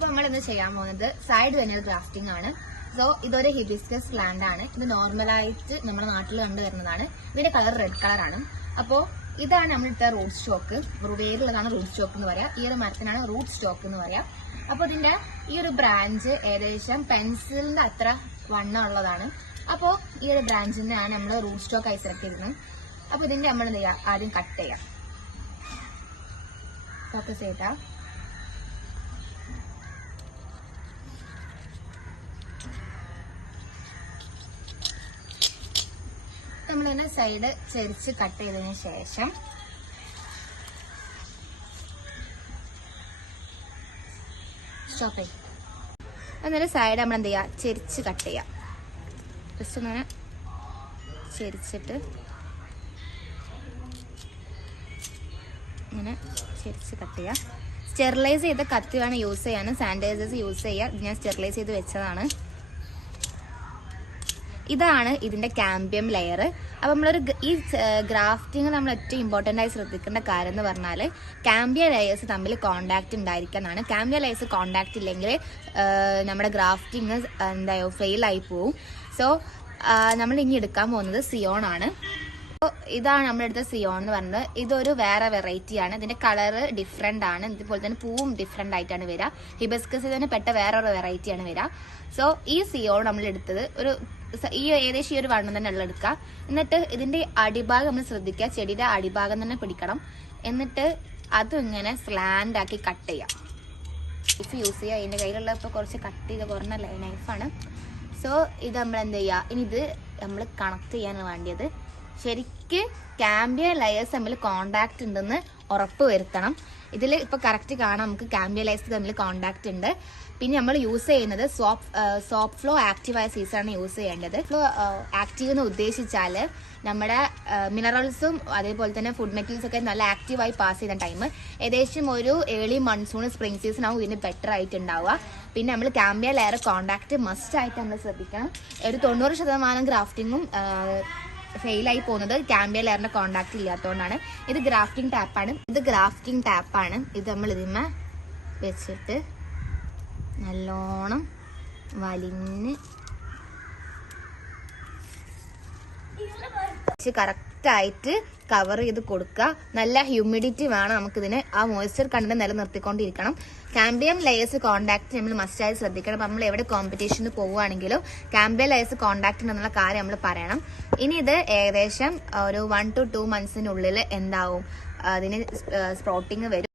അപ്പൊ നമ്മൾ ഇന്ന് ചെയ്യാൻ പോകുന്നത് സൈഡ് വെനർ ഗ്രാഫ്റ്റിംഗ് ആണ്. സോ ഇതൊരു ഹിബിസ്കസ് പ്ലാന്റ് ആണ്. ഇത് നോർമലായിട്ട് നമ്മുടെ നാട്ടിൽ കണ്ടുവരുന്നതാണ്. ഇതിന്റെ കളർ റെഡ് കളർ ആണ്. അപ്പോ ഇതാണ് നമ്മളിട്ട റൂട്ട് സ്റ്റോക്ക്. വേരുള്ളതാണ് റൂട്ട് സ്റ്റോക്ക് എന്ന് പറയാം. ഈ ഒരു മരത്തിനാണ് റൂട്ട് സ്റ്റോക്ക് എന്ന് പറയാം. അപ്പൊ ഇതിന്റെ ഈ ഒരു ബ്രാഞ്ച് ഏകദേശം പെൻസിലിന്റെ അത്ര വണ്ണം ഉള്ളതാണ്. അപ്പോ ഈ ഒരു ബ്രാഞ്ചിന്റെയാണ് നമ്മൾ റൂട്ട് സ്റ്റോക്ക് ആയി സെലക്ട് ചെയ്തിരുന്നത്. അപ്പൊ ഇതിന്റെ നമ്മൾ എന്ത് ചെയ്യാം, ആദ്യം കട്ട് ചെയ്യാം. ഫോക്കസ് ചെയ്താ നമ്മൾ തന്നെ സൈഡ് ചെരിച്ച് കട്ട് ചെയ്തതിന് ശേഷം സ്റ്റോപ്പ് ചെയ്യും. എന്നിട്ട് സൈഡ് നമ്മൾ എന്ത് ചെയ്യാം, ചെരിച്ച് കട്ട് ചെയ്യാം. ജസ്റ്റ് അങ്ങനെ ചെരിച്ചിട്ട് ഇങ്ങനെ ചെരിച്ച് കട്ട് ചെയ്യാം. സ്റ്റെറിലൈസ് ചെയ്ത കത്തി വേണം യൂസ് ചെയ്യാൻ. സാനിറ്റൈസേഴ്സ് യൂസ് ചെയ്യാം. ഞാൻ സ്റ്റെറിലൈസ് ചെയ്ത് വെച്ചതാണ്. ഇതാണ് ഇതിന്റെ കാമ്പിയം ലെയർ. അപ്പൊ നമ്മളൊരു ഈ ഗ്രാഫ്റ്റിംഗ് നമ്മൾ ഏറ്റവും ഇമ്പോർട്ടന്റ് ആയി ശ്രദ്ധിക്കേണ്ട കാര്യം എന്ന് പറഞ്ഞാൽ കാമ്പിയ ലെയേഴ്സ് തമ്മിൽ കോണ്ടാക്ട് ഉണ്ടായിരിക്കുന്നതാണ്. കാമ്പിയ ലെയേഴ്സ് കോണ്ടാക്ട് ഇല്ലെങ്കിൽ നമ്മുടെ ഗ്രാഫ്റ്റിംഗ് എന്തായോ ഫെയിൽ ആയി പോവും. സോ നമ്മൾ ഇനി എടുക്കാൻ പോകുന്നത് സിയോൺ ആണ്. ഇതാണ് നമ്മളെടുത്ത സിയോൺ എന്ന് പറയുന്നത്. ഇതൊരു വേറെ വെറൈറ്റി ആണ്. ഇതിന്റെ കളർ ഡിഫറെന്റ് ആണ്. ഇതുപോലെ തന്നെ പൂവും ഡിഫറെന്റ് ആയിട്ടാണ് വരിക. ഹിബിസ്കസ് തന്നെ പെട്ട വേറൊരു വെറൈറ്റി ആണ് വരിക. സോ ഈ സിയോൺ നമ്മൾ എടുത്തത് ഒരു ഏകദേശം ഈ ഒരു വണ്ണം തന്നെ ഉള്ള എടുക്കുക. എന്നിട്ട് ഇതിന്റെ അടിഭാഗം നമ്മൾ ശ്രദ്ധിക്കുക, ചെടിയുടെ അടിഭാഗം തന്നെ പിടിക്കണം. എന്നിട്ട് അതും ഇങ്ങനെ സ്ലാൻഡ് ആക്കി കട്ട് ചെയ്യാം. നൈഫ് യൂസ് ചെയ്യുക. അതിന്റെ കയ്യിലുള്ള ഇപ്പോൾ കുറച്ച് കട്ട് ചെയ്ത് കുറഞ്ഞ നൈഫാണ്. സോ ഇത് നമ്മൾ എന്ത് ചെയ്യുക, ഇനി ഇത് നമ്മൾ കണക്ട് ചെയ്യാനാണ് വേണ്ടിയത്. ശരിക്ക് കാമ്പിയ ലെയേഴ്സ് തമ്മിൽ കോണ്ടാക്ട് ഉണ്ടെന്ന് ഉറപ്പ് വരുത്തണം. ഇതിൽ ഇപ്പൊ കറക്റ്റ് കാണാം, നമുക്ക് കാമ്പിയ ലെയേഴ്സ് തമ്മിൽ കോണ്ടാക്ട് ഉണ്ട്. പിന്നെ നമ്മൾ യൂസ് ചെയ്യുന്നത് സോഫ്റ്റ് ഫ്ലോ ആക്റ്റീവ് ആയ സീസാണ് യൂസ് ചെയ്യേണ്ടത്. ഫ്ലോ ആക്റ്റീവ് എന്ന് ഉദ്ദേശിച്ചാൽ നമ്മുടെ മിനറൽസും അതേപോലെ തന്നെ ഫുഡ് മെറ്റീരിയൽസ് ഒക്കെ നല്ല ആക്റ്റീവായി പാസ് ചെയ്യുന്ന ടൈം ഏകദേശം ഒരു ഏർലി മൺസൂൺ സ്പ്രിംഗ് സീസൺ ആവും ഇതിന് ബെറ്റർ ആയിട്ടുണ്ടാവുക. പിന്നെ നമ്മൾ കാമ്പിയ ലെയർ കോണ്ടാക്ട് മസ്റ്റ് ആയിട്ട് നമ്മൾ ശ്രദ്ധിക്കണം. ഒരു 90% ഗ്രാഫ്റ്റിങ്ങും ഫെയിലായി പോകുന്നത് കാമ്പിയ ലെയറിന്റെ കോണ്ടാക്ട് ഇല്ലാത്തതുകൊണ്ടാണ്. ഇത് ഗ്രാഫ്റ്റിംഗ് ടാപ്പാണ്. ഇത് നമ്മൾ ഇതിന്മേ വെച്ചിട്ട് നല്ലോണം വലിഞ്ഞ് കറക്റ്റായിട്ട് കവർ ചെയ്ത് കൊടുക്കുക. നല്ല ഹ്യൂമിഡിറ്റി വേണം നമുക്കിതിന്. ആ മോയ്സ്ചർ കണ്ടന്റ് നിലനിർത്തിക്കൊണ്ടിരിക്കണം. കാമ്പിയം ലെയേഴ്സ് കോണ്ടാക്ട് നമ്മൾ മസ്റ്റായി ശ്രദ്ധിക്കണം. നമ്മൾ എവിടെ കോമ്പറ്റീഷന് പോവുകയാണെങ്കിലും കാമ്പിയം ലെയേഴ്സ് കോണ്ടാക്ട് ഉണ്ടെന്നുള്ള കാര്യം നമ്മൾ പറയണം. ഇനി ഇത് ഏകദേശം ഒരു 1 to 2 months എന്താവും, അതിന് സ്പ്രോട്ടിങ് വരും.